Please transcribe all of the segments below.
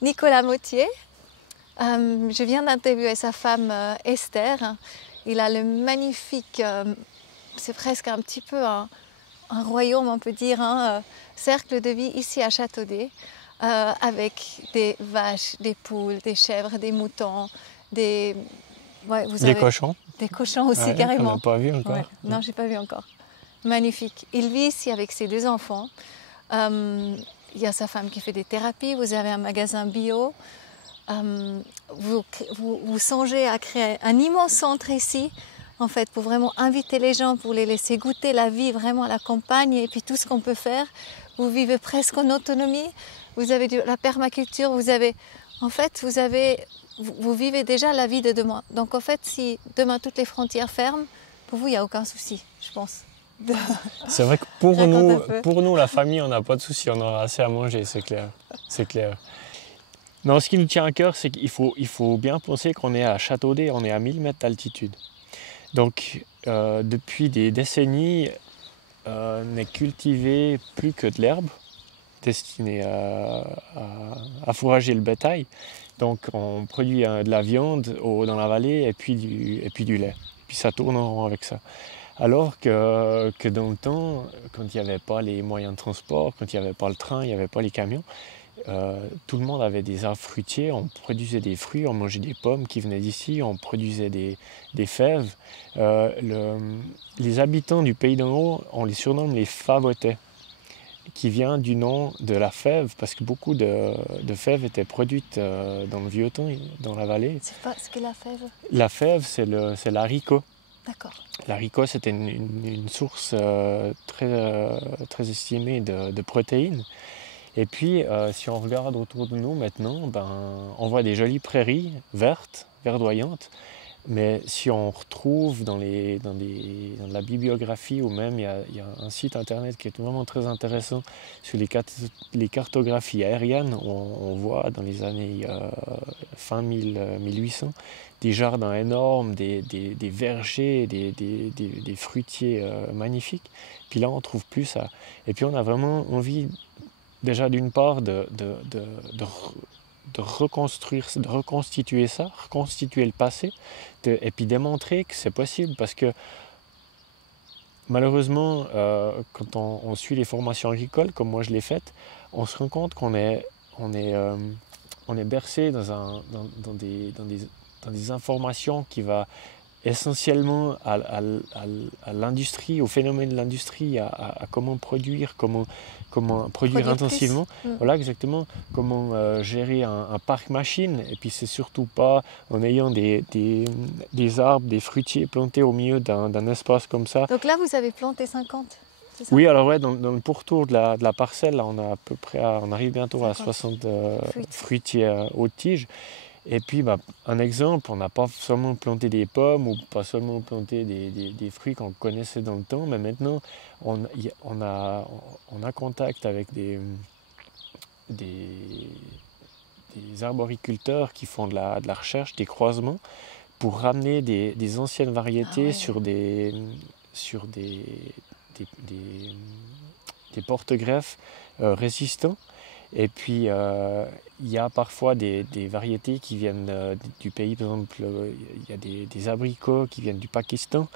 Nicolas Mottier. Je viens d'interviewer sa femme Esther. Il a le magnifique, c'est presque un petit peu un royaume, on peut dire, cercle de vie ici à Châteaudet, avec des vaches, des poules, des chèvres, des moutons, des cochons. Des cochons aussi, Ouais, on carrément. n'a pas vu encore. Ouais. Non, j'ai pas vu encore. Magnifique. Il vit ici avec ses 2 enfants. Il y a sa femme qui fait des thérapies. Vous avez un magasin bio. Vous songez à créer un immense centre ici, en fait, pour vraiment inviter les gens, pour les laisser goûter la vie vraiment à la campagne et puis tout ce qu'on peut faire. Vous vivez presque en autonomie. Vous avez la permaculture. Vous vivez déjà la vie de demain. Donc en fait, si demain toutes les frontières ferment, pour vous, il n'y a aucun souci, je pense. C'est vrai que pour nous, la famille, on n'a pas de souci, on aura assez à manger, c'est clair. C'est clair. Non, ce qui nous tient à cœur, c'est qu'il faut bien penser qu'on est à Châteaudet, on est à 1000 mètres d'altitude. Donc, depuis des décennies, n'est cultivé plus que de l'herbe destinée à fourrager le bétail. Donc, on produit de la viande dans la vallée et puis du lait. Et puis ça tourne en rond avec ça. Alors que dans le temps, quand il n'y avait pas les moyens de transport, quand il n'y avait pas le train, il n'y avait pas les camions, tout le monde avait des arbres fruitiers, on produisait des fruits, on mangeait des pommes qui venaient d'ici, on produisait des fèves. Les habitants du pays d'en haut, on les surnomme les favotais, qui vient du nom de la fève, parce que beaucoup de fèves étaient produites dans le vieux temps, dans la vallée. C'est pas ce que la fève? La fève, c'est l'haricot. D'accord. L'haricot, c'était une source très estimée de protéines. Et puis, si on regarde autour de nous maintenant, on voit des jolies prairies vertes, verdoyantes. Mais si on retrouve dans la bibliographie, ou même il y a un site internet qui est vraiment très intéressant sur les cartographies aériennes, où on voit dans les années fin 1800 des jardins énormes, des vergers, des fruitiers magnifiques. Puis là, on ne trouve plus ça. Et puis on a vraiment envie, déjà d'une part, de reconstituer ça, reconstituer le passé, et puis démontrer que c'est possible, parce que malheureusement, quand on suit les formations agricoles, comme moi je l'ai faite, on se rend compte qu'on est bercé dans des informations qui va essentiellement à l'industrie, au phénomène de l'industrie, à comment produire, comment produire intensivement. Voilà, exactement, comment gérer un parc machine. Et puis c'est surtout pas en ayant des arbres, des fruitiers plantés au milieu d'un espace comme ça. Donc là, vous avez planté 50, c'est ça? Oui, alors ouais, dans le pourtour de la parcelle, là, on a à peu près, on arrive bientôt à 60 fruitiers haute tige. Et puis, un exemple, on n'a pas seulement planté des pommes ou pas seulement planté des fruits qu'on connaissait dans le temps, mais maintenant, on a contact avec des arboriculteurs qui font de la recherche, des croisements, pour ramener des anciennes variétés sur des porte-greffes résistants. Et puis, il y a parfois des variétés qui viennent du pays. Par exemple, il y a des abricots qui viennent du Pakistan,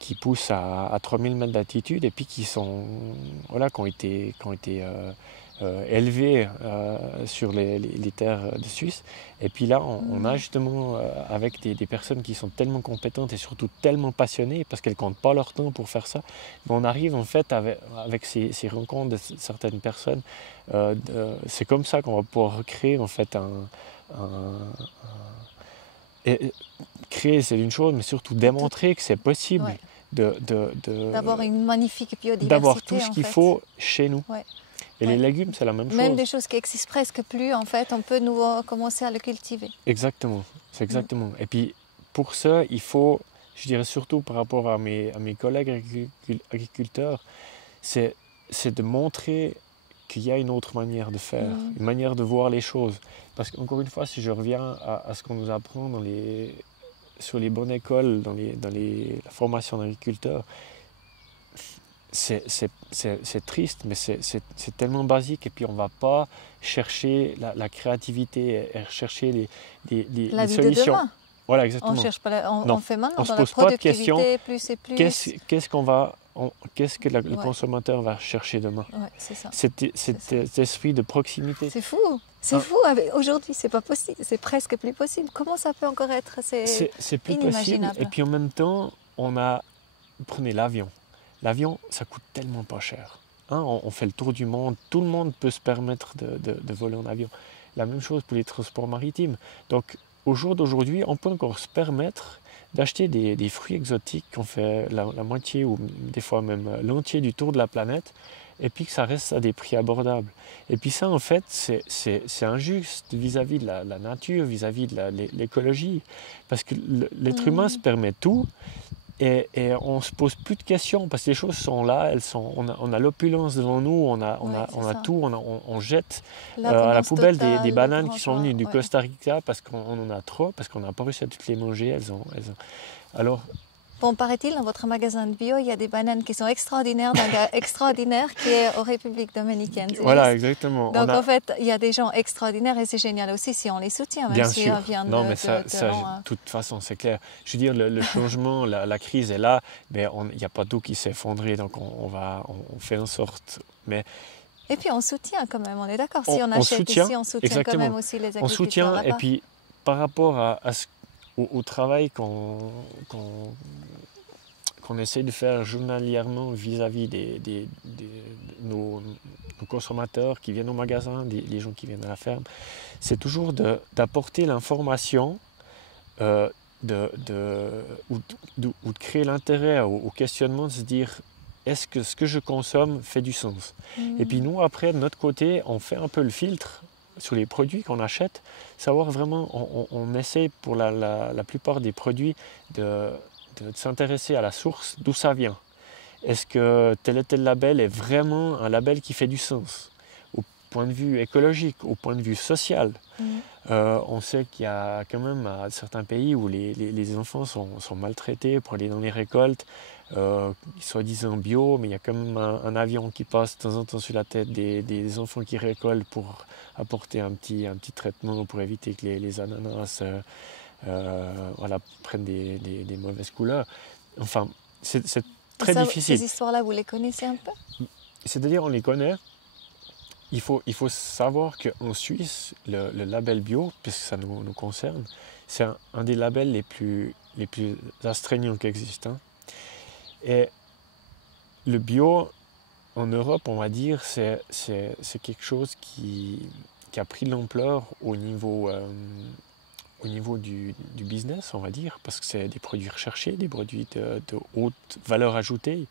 qui poussent à 3000 mètres d'altitude, et puis qui ont été élevés sur les terres de Suisse. Et puis là, on a justement, avec des personnes qui sont tellement compétentes et surtout tellement passionnées, parce qu'elles ne comptent pas leur temps pour faire ça, on arrive en fait avec ces rencontres de certaines personnes. C'est comme ça qu'on va pouvoir recréer en fait créer, c'est une chose, mais surtout démontrer que c'est possible d'avoir une magnifique biodiversité, d'avoir tout ce qu'il faut chez nous. Ouais. Et les légumes, c'est la même chose. Même des choses qui n'existent presque plus, en fait, on peut commencer à le cultiver. Exactement, c'est exactement. Et puis pour ça, il faut, je dirais surtout par rapport à mes collègues agriculteurs, c'est de montrer qu'il y a une autre manière de faire, une manière de voir les choses. Parce qu'encore une fois, si je reviens à ce qu'on nous apprend sur les bonnes écoles, dans la formation d'agriculteurs, c'est triste, mais c'est tellement basique. Et puis on ne va pas chercher la créativité et chercher La les vie solutions. de demain. Voilà, exactement. On cherche pas, on fait maintenant On se dans la pose pas de questions. productivité, plus et plus. Qu'est-ce que le consommateur va chercher demain? Ouais, c'est ça. Cet esprit de proximité. C'est fou. C'est fou. Aujourd'hui, c'est pas possible. C'est presque plus possible. Comment ça peut encore être? C'est plus possible. Et puis en même temps, prenez l'avion. L'avion, ça coûte tellement pas cher. Hein, on fait le tour du monde. Tout le monde peut se permettre de voler en avion. La même chose pour les transports maritimes. Donc, au jour d'aujourd'hui, on peut encore se permettre d'acheter des fruits exotiques qu'on fait la moitié ou des fois même l'entier du tour de la planète et puis que ça reste à des prix abordables. Et puis ça, en fait, c'est injuste vis-à-vis de la nature, vis-à-vis de l'écologie. Parce que l'être humain se permet tout et on ne se pose plus de questions parce que les choses sont là, on a l'opulence devant nous, on a tout, on jette à la poubelle des bananes qui sont venues du Costa Rica parce qu'on en a trop, parce qu'on n'a pas réussi à toutes les manger. Alors, bon, paraît-il, dans votre magasin de bio, il y a des bananes qui sont extraordinaires, d'un gars extraordinaire qui est aux Républiques dominicaines. Voilà, exactement. Donc en fait, il y a des gens extraordinaires et c'est génial aussi si on les soutient, même bien si sûr. on vient non, mais ça, de toute façon, c'est clair. Je veux dire, le changement, la crise est là, mais il n'y a pas tout qui s'est effondré, donc on fait en sorte. Mais et puis on soutient quand même, on est d'accord. Si on achète ici, on soutient quand même aussi les agriculteurs. On soutient, et puis par rapport au travail qu'on essaie de faire journalièrement vis-à-vis de nos consommateurs qui viennent au magasin, les gens qui viennent à la ferme, c'est toujours d'apporter l'information ou de créer l'intérêt au questionnement, de se dire est-ce que ce que je consomme fait du sens? Et puis nous, après, de notre côté, on fait un peu le filtre sur les produits qu'on achète, savoir vraiment, on essaie pour la plupart des produits de s'intéresser à la source, d'où ça vient. Est-ce que tel et tel label est vraiment un label qui fait du sens au point de vue écologique, au point de vue social? On sait qu'il y a quand même certains pays où les enfants sont maltraités pour aller dans les récoltes, soi-disant bio, mais il y a quand même un avion qui passe de temps en temps sur la tête des enfants qui récoltent pour apporter un petit traitement pour éviter que les ananas prennent des mauvaises couleurs. Enfin, c'est très difficile. Ces histoires-là, vous les connaissez un peu? C'est-à-dire, on les connaît. Il faut savoir qu'en Suisse, le label bio, puisque ça nous concerne, c'est un des labels les plus astreignants qui existent. Hein. Et le bio, en Europe, on va dire, c'est quelque chose qui a pris de l'ampleur au niveau du business, on va dire, parce que c'est des produits recherchés, des produits de haute valeur ajoutée.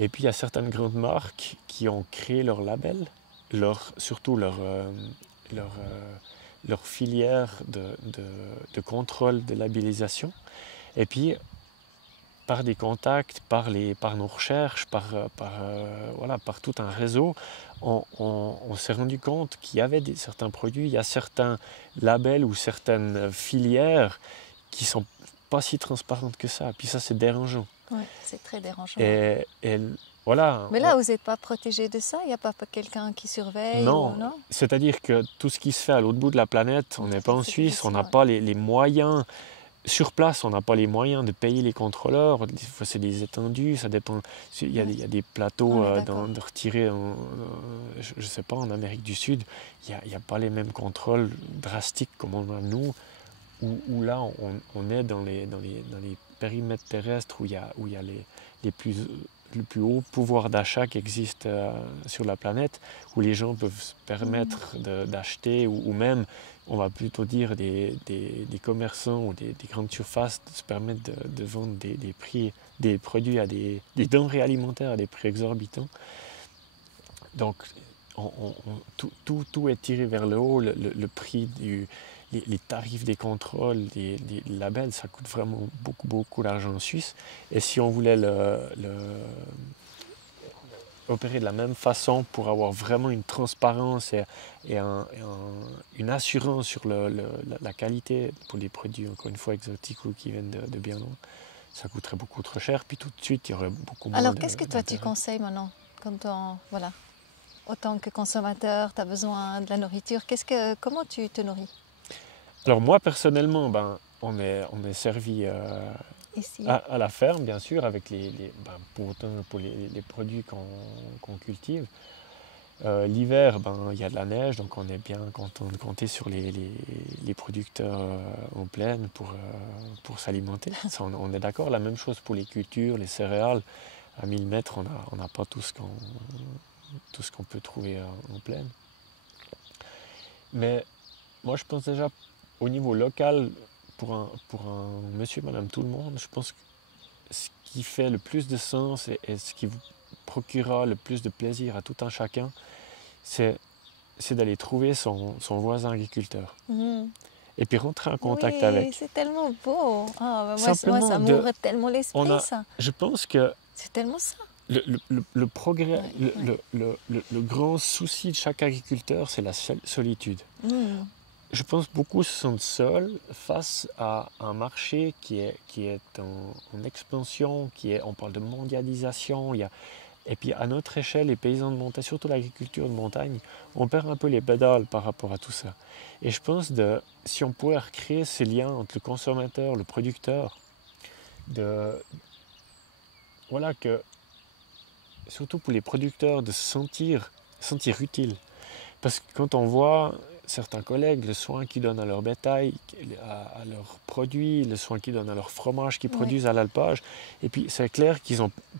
Et puis il y a certaines grandes marques qui ont créé leur label, surtout leur filière de contrôle de labellisation. Et puis par des contacts, par nos recherches, par tout un réseau, on s'est rendu compte qu'il y avait certains produits, il y a certains labels ou certaines filières qui ne sont pas si transparentes que ça. Puis ça, c'est dérangeant. Oui, c'est très dérangeant. Et voilà. Mais là, vous n'êtes pas protégé de ça? Il n'y a pas quelqu'un qui surveille? Non, non, c'est-à-dire que tout ce qui se fait à l'autre bout de la planète, on n'est pas en Suisse, on n'a pas les moyens. Sur place, on n'a pas les moyens de payer les contrôleurs. Des fois, c'est des étendues, ça dépend. Il y a des plateaux de retirer, je ne sais pas, en Amérique du Sud. Il n'y a pas les mêmes contrôles drastiques comme on a nous, où là, on est dans les périmètres terrestres où il y a le plus haut pouvoir d'achat qui existe sur la planète, où les gens peuvent se permettre d'acheter, ou même, on va plutôt dire, des commerçants ou des grandes surfaces se permettent de vendre des produits à des denrées alimentaires à des prix exorbitants. Donc, tout est tiré vers le haut, le prix les tarifs des contrôles, des labels, ça coûte vraiment beaucoup d'argent en Suisse. Et si on voulait opérer de la même façon pour avoir vraiment une transparence et une assurance sur la qualité pour les produits, encore une fois, exotiques ou qui viennent de bien loin, ça coûterait beaucoup trop cher, puis tout de suite, il y aurait beaucoup moins Alors, qu'est-ce que toi tu d'intérêt. conseilles maintenant quand voilà, autant que consommateur, tu as besoin de la nourriture, comment tu te nourris Alors moi, personnellement, on est servi ici? à la ferme, bien sûr, avec pour les produits qu'on cultive. L'hiver, il y a de la neige, donc on est bien content de compter sur les producteurs en plaine pour s'alimenter. Ça, on est d'accord. La même chose pour les cultures, les céréales. À 1000 mètres, on n'a pas tout ce qu'on peut trouver en plaine. Mais moi, je pense déjà au niveau local, pour un monsieur, madame, tout le monde, je pense que ce qui fait le plus de sens et ce qui vous procurera le plus de plaisir à tout un chacun, c'est d'aller trouver son voisin agriculteur. Mhm. Et puis rentrer en contact Oui, avec. c'est tellement beau. Moi, Simplement, ça m'ouvre tellement l'esprit, ça. je pense que C'est tellement ça. le progrès, Ouais, le grand souci de chaque agriculteur, c'est la solitude. Mhm. Je pense que beaucoup se sentent seuls face à un marché qui est en expansion, on parle de mondialisation. Et puis à notre échelle, les paysans de montagne, surtout l'agriculture de montagne, on perd un peu les pédales par rapport à tout ça. Et je pense si on pouvait recréer ces liens entre le consommateur, le producteur, voilà que surtout pour les producteurs de se sentir utiles. Parce que quand on voit certains collègues, le soin qu'ils donnent à leur bétail, à leurs produits, le soin qu'ils donnent à leur fromage qu'ils Ouais. produisent à l'alpage, et puis c'est clair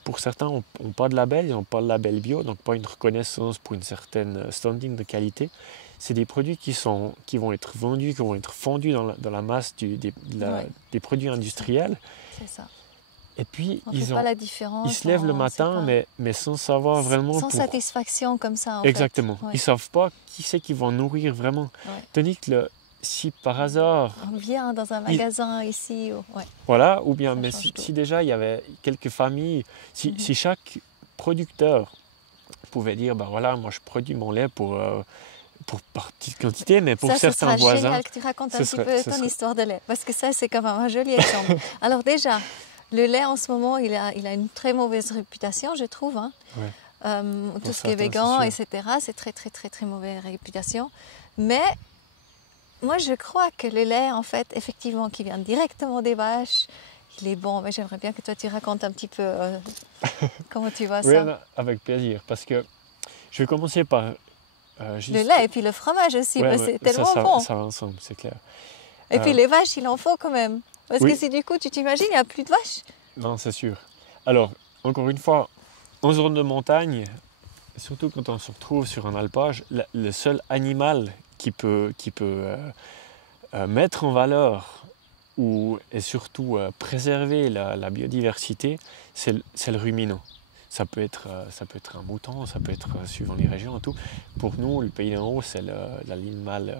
pour certains, n'ont pas de label, ils n'ont pas le label bio, donc pas une reconnaissance pour une certaine standing de qualité. C'est des produits qui vont être vendus, qui vont être fondus dans la masse des produits industriels. C'est ça. Et puis, On ne fait pas la différence. ils se lèvent le matin, mais sans savoir vraiment sans satisfaction comme ça, en Exactement. fait. Ouais. Ils ne savent pas qui c'est qui vont nourrir vraiment. Ouais. Tandis que si par hasard... On vient dans un magasin ici. Ouais. Voilà, ou bien mais change tout. si déjà il y avait quelques familles, si chaque producteur pouvait dire, voilà, moi je produis mon lait pour par petite quantité, mais pour certains voisins... Ça sera génial que tu racontes un petit peu ton histoire de lait, parce que ça c'est quand même un joli exemple. Alors déjà... Le lait, en ce moment, il a une très mauvaise réputation, je trouve. Hein. Ouais. Tout ce qui est végan, etc., c'est très, très, très, très mauvaise réputation. Mais moi, je crois que le lait, en fait, effectivement, qui vient directement des vaches, il est bon. Mais j'aimerais bien que toi, tu racontes un petit peu comment tu vois ça. Oui, avec plaisir. Parce que je vais commencer par... Le lait et puis le fromage aussi, ouais, c'est tellement bon. Ça va ensemble, c'est clair. Et puis les vaches, il en faut quand même. Parce que si du coup, tu t'imagines, il n'y a plus de vaches. Non, c'est sûr. Alors, encore une fois, en zone de montagne, surtout quand on se retrouve sur un alpage, le seul animal qui peut mettre en valeur et surtout préserver la biodiversité, c'est le ruminant. Ça peut être un mouton, ça peut être suivant les régions et tout. Pour nous, le pays d'en haut, c'est l'animal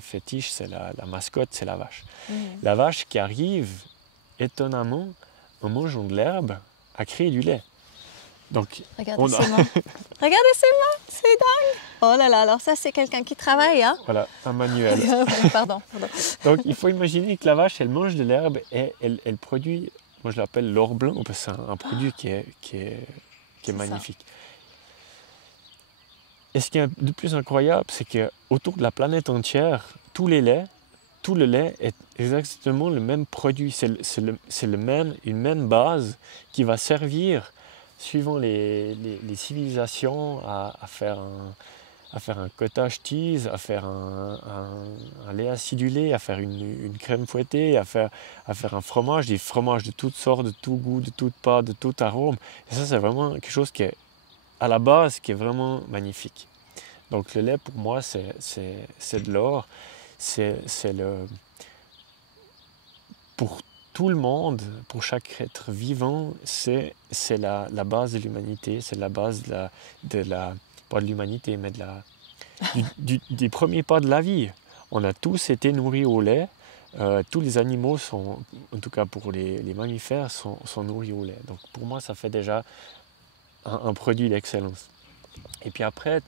fétiche, c'est la mascotte, c'est la vache. La vache qui arrive, étonnamment, en mangeant de l'herbe, à créer du lait. Donc, regardez ses mains. Regardez ses mains, c'est dingue. Oh là là, alors ça c'est quelqu'un qui travaille. Hein. Voilà, un manuel. Pardon. Donc il faut imaginer que la vache, elle mange de l'herbe et elle produit, moi je l'appelle l'or blanc, parce que c'est un produit qui est magnifique. Ça. Et ce qui est de plus incroyable, c'est qu'autour de la planète entière, tout le lait est exactement le même produit. C'est une même base qui va servir, suivant les civilisations, à faire un cottage cheese, à faire un lait acidulé, à faire une crème fouettée, à faire un fromage, des fromages de toutes sortes, de tout goût, de toutes pâtes, de tout arôme. Et ça, c'est vraiment quelque chose qui est, à la base, qui est vraiment magnifique. Donc le lait, pour moi, c'est de l'or. Pour tout le monde, pour chaque être vivant, c'est la base de l'humanité, c'est la base pas de l'humanité, mais des premiers pas de la vie. On a tous été nourris au lait. Tous les animaux en tout cas pour les mammifères, sont nourris au lait. Donc pour moi, ça fait déjà un produit d'excellence. Et puis après,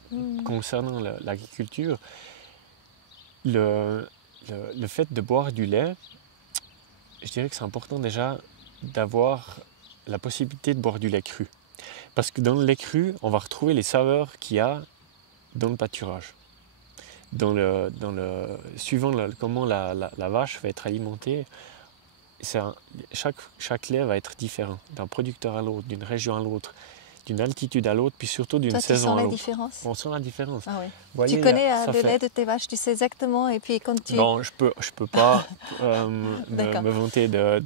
concernant l'agriculture, le fait de boire du lait, je dirais que c'est important déjà d'avoir la possibilité de boire du lait cru. Parce que dans le lait cru, on va retrouver les saveurs qu'il y a dans le pâturage. Suivant comment la vache va être alimentée, chaque lait va être différent, d'un producteur à l'autre, d'une région à l'autre, d'une altitude à l'autre, puis surtout d'une saison à l'autre. Tu sens la différence? On sent la différence. Ah oui. Voyez, tu connais le lait de tes vaches, tu sais exactement, et puis quand tu... Non, je peux pas me vanter de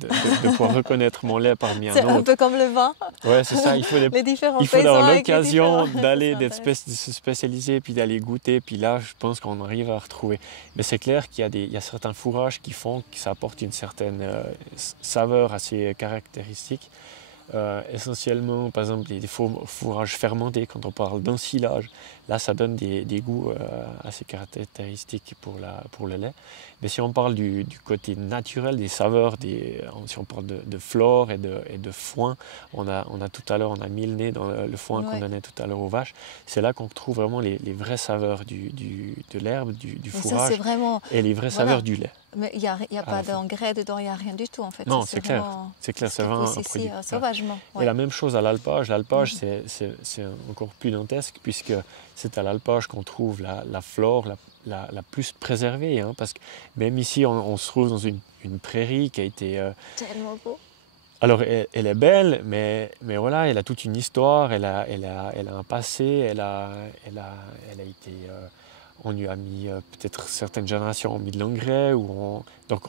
pouvoir reconnaître mon lait parmi un autre. C'est un peu comme le vin. Ouais, c'est ça, il faut avoir l'occasion de se spécialiser, puis d'aller goûter, puis là, je pense qu'on arrive à retrouver. Mais c'est clair qu'il y a certains fourrages qui font que ça apporte une certaine saveur assez caractéristique. Essentiellement, par exemple, des fourrages fermentés, quand on parle d'ensilage, là ça donne des goûts assez caractéristiques pour le lait. Mais si on parle du côté naturel, des saveurs, si on parle de flore et de foin, on a tout à l'heure, on a mis le nez dans le foin qu'on donnait tout à l'heure aux vaches, c'est là qu'on trouve vraiment les vraies saveurs de l'herbe, du fourrage, et les vraies saveurs du lait. Mais il n'y a pas d'engrais dedans, il n'y a rien du tout en fait. Non, c'est clair, c'est vraiment un produit. Sauvagement. Ouais. Et la même chose à l'alpage. L'alpage, c'est encore plus dantesque puisque c'est à l'alpage qu'on trouve la flore la plus préservée. Hein, parce que même ici, on se trouve dans une prairie qui a été... tellement beau. Alors, elle est belle, mais voilà, elle a toute une histoire, elle a un passé, elle a été... on lui a mis, peut-être certaines générations ont mis de l'engrais. Donc,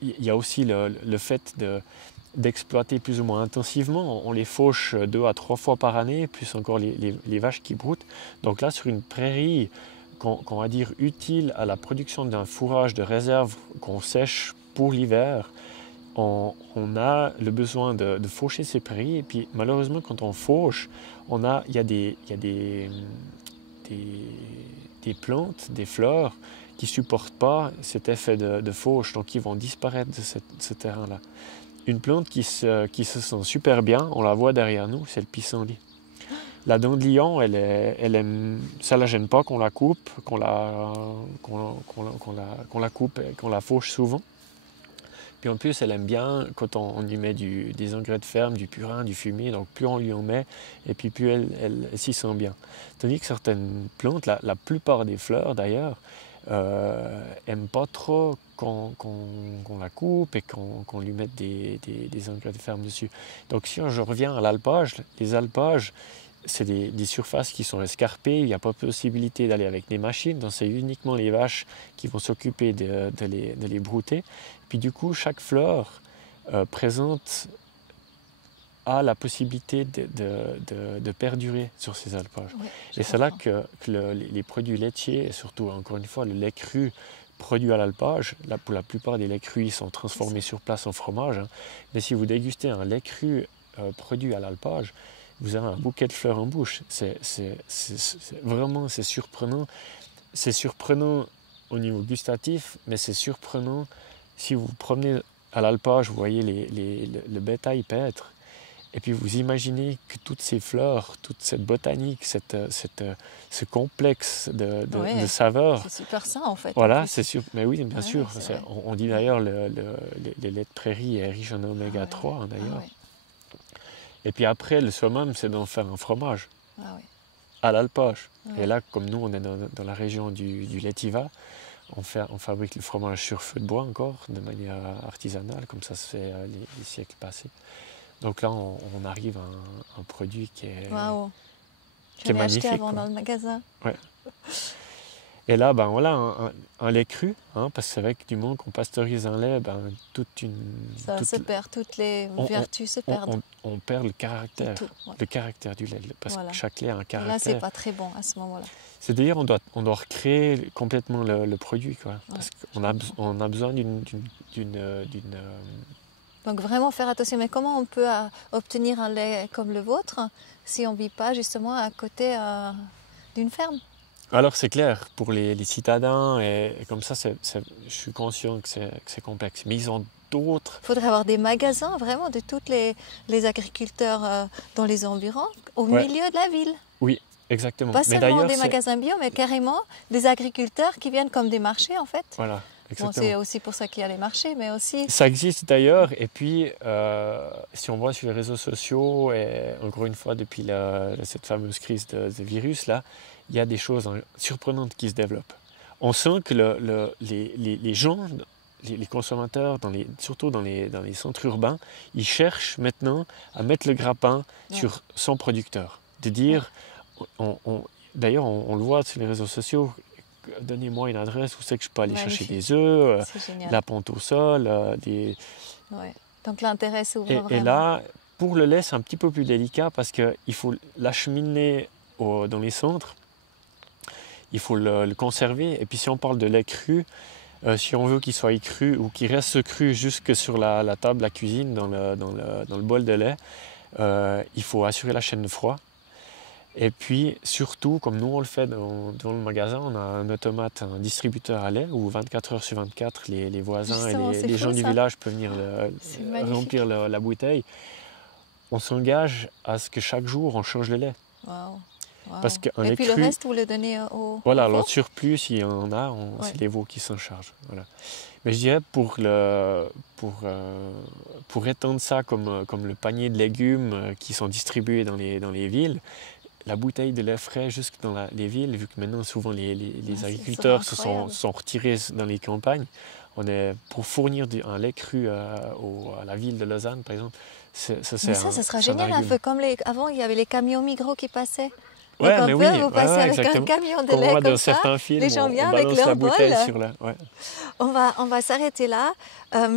il y a aussi le fait d'exploiter plus ou moins intensivement. On les fauche 2 à 3 fois par année, plus encore les vaches qui broutent. Donc là, sur une prairie qu'on va dire utile à la production d'un fourrage de réserve qu'on sèche pour l'hiver, on a le besoin de faucher ces prairies. Et puis malheureusement, quand on fauche, il y a des plantes, des fleurs qui ne supportent pas cet effet de fauche, donc ils vont disparaître de ce terrain-là. Une plante qui se sent super bien, on la voit derrière nous, c'est le pissenlit. La dandelion, ça ne la gêne pas qu'on la coupe, qu'on la coupe et qu'on la fauche souvent. Puis en plus, elle aime bien quand on lui met des engrais de ferme, du purin, du fumier. Donc plus on lui en met, et puis plus elle s'y sent bien. Tandis que certaines plantes, la plupart des fleurs d'ailleurs, n'aiment pas trop qu'on la coupe et qu'on lui mette des engrais de ferme dessus. Donc si je reviens à l'alpage, les alpages, c'est des surfaces qui sont escarpées, il n'y a pas possibilité d'aller avec des machines, donc c'est uniquement les vaches qui vont s'occuper de les brouter. Puis du coup, chaque fleur a la possibilité de perdurer sur ces alpages. Oui, et c'est là que les produits laitiers, et surtout, encore une fois, le lait cru produit à l'alpage, pour la plupart des laits crus, ils sont transformés sur place en fromage. Hein. Mais si vous dégustez un lait cru produit à l'alpage, vous avez un bouquet de fleurs en bouche. Vraiment, c'est surprenant. C'est surprenant au niveau gustatif, mais c'est surprenant si vous vous promenez à l'alpage, vous voyez le bétail paître, et puis vous imaginez que toutes ces fleurs, toute cette botanique, ce complexe de saveurs. C'est super sain en fait. Voilà, c'est sûr. Mais oui, bien sûr. On dit d'ailleurs le lait de prairie est riche en oméga 3 hein, d'ailleurs. Ah, ouais. Et puis après, le summum, c'est d'en faire un fromage à l'alpage. Et là, comme nous, on est dans la région du Letiva, on fabrique le fromage sur feu de bois encore, de manière artisanale, comme ça se fait les siècles passés. Donc là, on arrive à un produit qui est magnifique. J'en ai acheté avant dans le magasin. Ouais. Et là, ben voilà, un lait cru, hein, parce que c'est vrai que du moment qu'on pasteurise un lait, ça se perd, toutes les vertus se perdent. On perd le caractère, le caractère du lait, parce que chaque lait a un caractère. Et là, c'est pas très bon à ce moment-là. C'est-à-dire, on doit recréer complètement le produit, quoi, parce qu'on a besoin d'une... Donc vraiment faire attention. Mais comment on peut obtenir un lait comme le vôtre si on ne vit pas justement à côté d'une ferme? Alors c'est clair, pour les citadins, et comme ça, je suis conscient que c'est complexe. Mais ils ont d'autres... Il faudrait avoir des magasins vraiment de tous les agriculteurs dans les environs, au milieu de la ville. Oui, exactement. Pas seulement des magasins bio, mais carrément des agriculteurs qui viennent comme des marchés en fait. Voilà. Bon, c'est aussi pour ça qu'il y a les marchés, mais aussi... Ça existe d'ailleurs, et puis si on voit sur les réseaux sociaux, et encore une fois depuis cette fameuse crise de virus, là, il y a des choses surprenantes qui se développent. On sent que les gens, les consommateurs, surtout dans les centres urbains, ils cherchent maintenant à mettre le grappin sur son producteur. De dire, d'ailleurs on le voit sur les réseaux sociaux, donnez-moi une adresse où c'est que je peux aller chercher des œufs, la ponte au sol. Donc l'intérêt s'ouvre vraiment. Et là, pour le lait, c'est un petit peu plus délicat parce qu'il faut l'acheminer dans les centres, il faut le conserver. Et puis si on parle de lait cru, si on veut qu'il soit cru ou qu'il reste cru jusque sur la table, la cuisine, dans le bol de lait, il faut assurer la chaîne de froid. Et puis surtout, comme nous on le fait dans le magasin, on a un automate, un distributeur à lait où 24 heures sur 24, les voisins et les gens du village peuvent venir remplir la bouteille. On s'engage à ce que chaque jour on change le lait. Wow. Parce qu'un et lait puis cru, le reste, vous le donnez au voilà, veau. l'autre surplus, s'il y en a, c'est les veaux qui s'en chargent. Voilà. Mais je dirais pour étendre ça comme le panier de légumes qui sont distribués dans les villes, la bouteille de lait frais jusque dans les villes, vu que maintenant souvent les agriculteurs se sont retirés dans les campagnes, pour fournir un lait cru à la ville de Lausanne, par exemple, ça sera génial, un peu comme avant il y avait les camions Migros qui passaient. Ouais, donc mais vous passez avec exactement. un camion de Comme lait on voit comme dans ça, certains films, les gens viennent on avec balance leur la bol. bouteille sur la... On va s'arrêter là.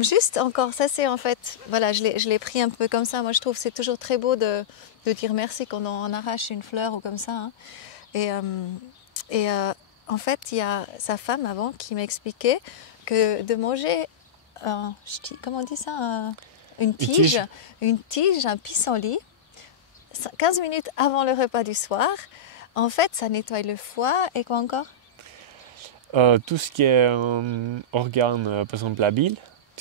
Juste encore, ça c'est en fait, voilà, je l'ai pris un peu comme ça. Moi je trouve que c'est toujours très beau de dire merci quand on arrache une fleur ou comme ça. Hein. Et en fait, il y a sa femme avant qui m'expliquait que de manger, comment on dit ça, une tige, un pissenlit, 15 minutes avant le repas du soir, en fait, ça nettoie le foie et quoi encore? Tout ce qui est organe, par exemple la bile,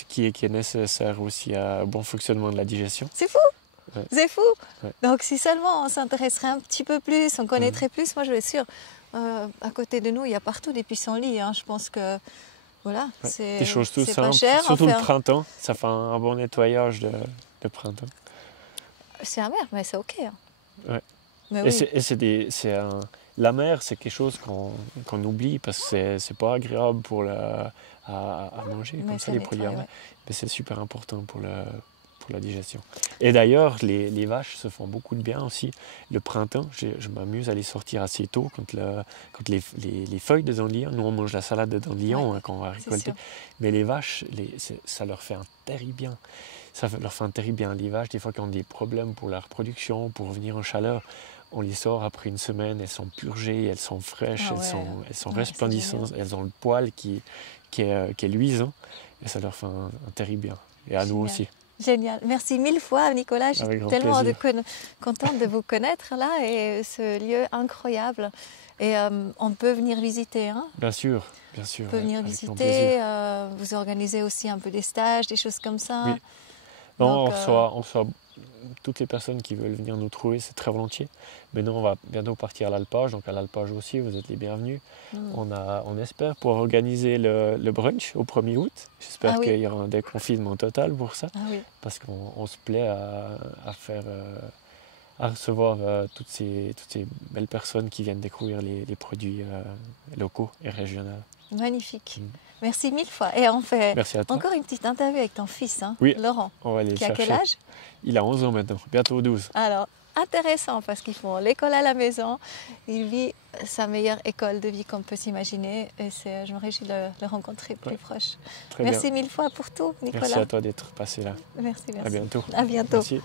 qui est nécessaire aussi au bon fonctionnement de la digestion. C'est fou! Ouais. C'est fou! Ouais. Donc si seulement on s'intéresserait un petit peu plus, on connaîtrait plus, moi je suis sûre, à côté de nous, il y a partout des pissenlits. Hein. Je pense que voilà, c'est des choses tout pas simples, cher. surtout le printemps, ça fait un bon nettoyage de printemps. C'est amer, mais c'est ok. Hein. Ouais. Mais la mer, c'est quelque chose qu'on oublie parce que c'est pas agréable à manger, comme ça, les produits amers. Mais c'est super important pour la digestion. Et d'ailleurs, les vaches se font beaucoup de bien aussi. Le printemps, je m'amuse à les sortir assez tôt quand les feuilles de dandelion, nous on mange la salade de dandelion quand on va récolter, mais les vaches, ça leur fait un terrible bien. Ça leur fait un terrible bien. Les vaches, des fois, qui ont des problèmes pour la reproduction, pour revenir en chaleur, on les sort après une semaine, elles sont purgées, elles sont fraîches, elles sont resplendissantes, elles ont le poil qui est luisant, et ça leur fait un terrible bien. Et à nous aussi. Génial. Merci mille fois, Nicolas. Je suis tellement contente de vous connaître là et ce lieu incroyable. Et on peut venir visiter. Hein? Bien sûr, bien sûr. On peut venir visiter. Vous organisez aussi un peu des stages, des choses comme ça. Oui. Non, on reçoit toutes les personnes qui veulent venir nous trouver, c'est très volontiers. Mais nous, on va bientôt partir à l'Alpage, donc à l'Alpage aussi, vous êtes les bienvenus. On espère pouvoir organiser le brunch au 1er août. J'espère qu'il y aura un déconfinement total pour ça, parce qu'on se plaît à recevoir toutes ces belles personnes qui viennent découvrir les produits locaux et régionaux. Magnifique. Merci mille fois. Et on fait encore une petite interview avec ton fils, hein, oui, Laurent, on va aller qui a quel âge? Il a 11 ans maintenant, bientôt 12. Alors, intéressant parce qu'ils font l'école à la maison. Il vit sa meilleure école de vie qu'on peut s'imaginer. Et je me réjouis de le rencontrer plus proche. Merci mille fois pour tout, Nicolas. Merci à toi d'être passé là. Merci. À bientôt. À bientôt. Merci.